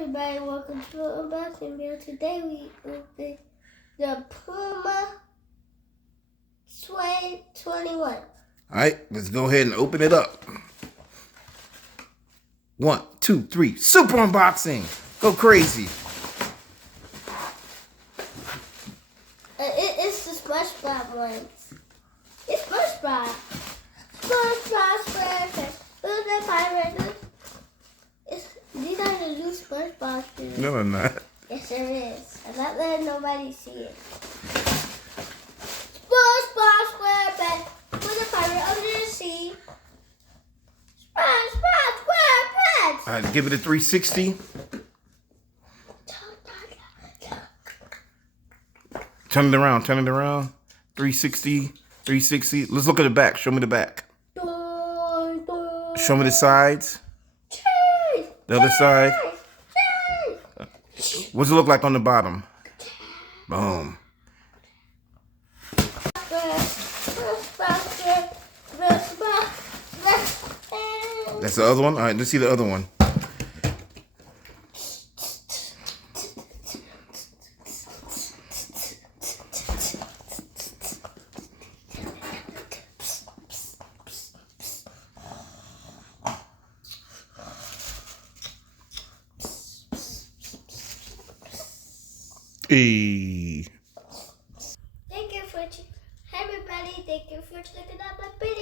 everybody, welcome to an unboxing video. Today we open the Puma Suede XXI. Alright, let's go ahead and open it up. 1, 2, 3, super unboxing. Go crazy. It's the SpongeBob ones. It's SpongeBob. SpongeBob SquarePants. Who's the pirate? These are the new SpongeBob shoes. No, they're not. Yes, there is. I'm not letting nobody see it. SpongeBob SquarePants. Who's the pirate under the sea? SpongeBob SquarePants. Alright, give it a 360. Turn it around, 360, 360. Let's look at the back. Show me the back. Show me the sides. The other side. What's it look like on the bottom? Boom. That's the other one? Alright, let's see the other one. Hey. Thank you for everybody. Thank you for checking out my video.